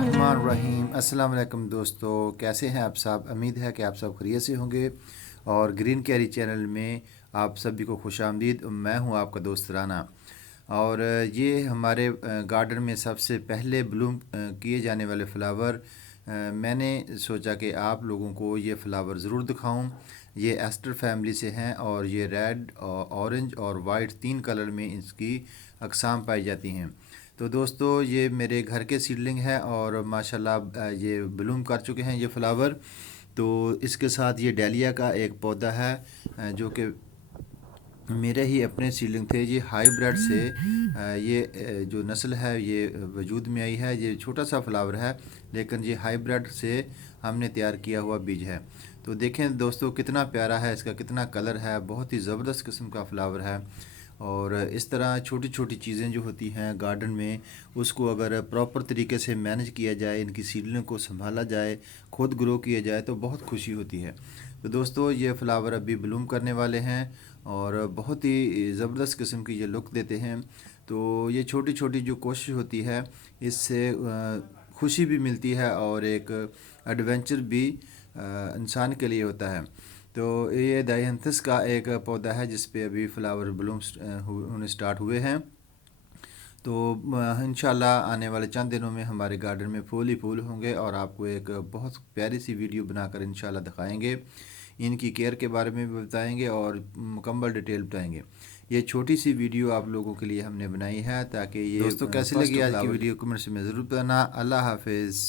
बिस्मिल्लाहिर्रहमानिर्रहीम। अस्सलाम वालेकुम दोस्तों, कैसे हैं आप सब। उम्मीद है कि आप सब खैरियत से होंगे और ग्रीन कैरी चैनल में आप सभी को खुशामदीद। मैं हूं आपका दोस्त राना और ये हमारे गार्डन में सबसे पहले ब्लूम किए जाने वाले फ्लावर। मैंने सोचा कि आप लोगों को ये फ्लावर ज़रूर दिखाऊं। ये एस्टर फैमिली से हैं और ये रेड और ऑरेंज और वाइट 3 कलर में इसकी अक़साम पाई जाती हैं। तो दोस्तों ये मेरे घर के सीडलिंग है और माशाल्लाह ये ब्लूम कर चुके हैं ये फ्लावर। तो इसके साथ ये डालिया का एक पौधा है जो कि मेरे ही अपने सीडलिंग थे। ये हाईब्रिड से ये जो नस्ल है ये वजूद में आई है। ये छोटा सा फ्लावर है लेकिन ये हाईब्रिड से हमने तैयार किया हुआ बीज है। तो देखें दोस्तों कितना प्यारा है, इसका कितना कलर है, बहुत ही ज़बरदस्त किस्म का फ्लावर है। और इस तरह छोटी छोटी चीज़ें जो होती हैं गार्डन में, उसको अगर प्रॉपर तरीके से मैनेज किया जाए, इनकी सीडलिंग को संभाला जाए, खुद ग्रो किया जाए तो बहुत खुशी होती है। तो दोस्तों ये फ्लावर अभी ब्लूम करने वाले हैं और बहुत ही ज़बरदस्त किस्म की ये लुक देते हैं। तो ये छोटी छोटी जो कोशिश होती है इससे खुशी भी मिलती है और एक एडवेंचर भी इंसान के लिए होता है। तो ये डायंथस का एक पौधा है जिस पे अभी फ्लावर ब्लूम्स होने स्टार्ट हुए हैं। तो इंशाल्लाह आने वाले चंद दिनों में हमारे गार्डन में फूल ही फूल होंगे और आपको एक बहुत प्यारी सी वीडियो बनाकर इंशाल्लाह दिखाएंगे। इनकी केयर के बारे में भी बताएंगे और मुकम्मल डिटेल बताएंगे। ये छोटी सी वीडियो आप लोगों के लिए हमने बनाई है ताकि ये दोस्तों कैसी लगी आज की वीडियो कमेंट्स में ज़रूर बताना। अल्लाह हाफिज़।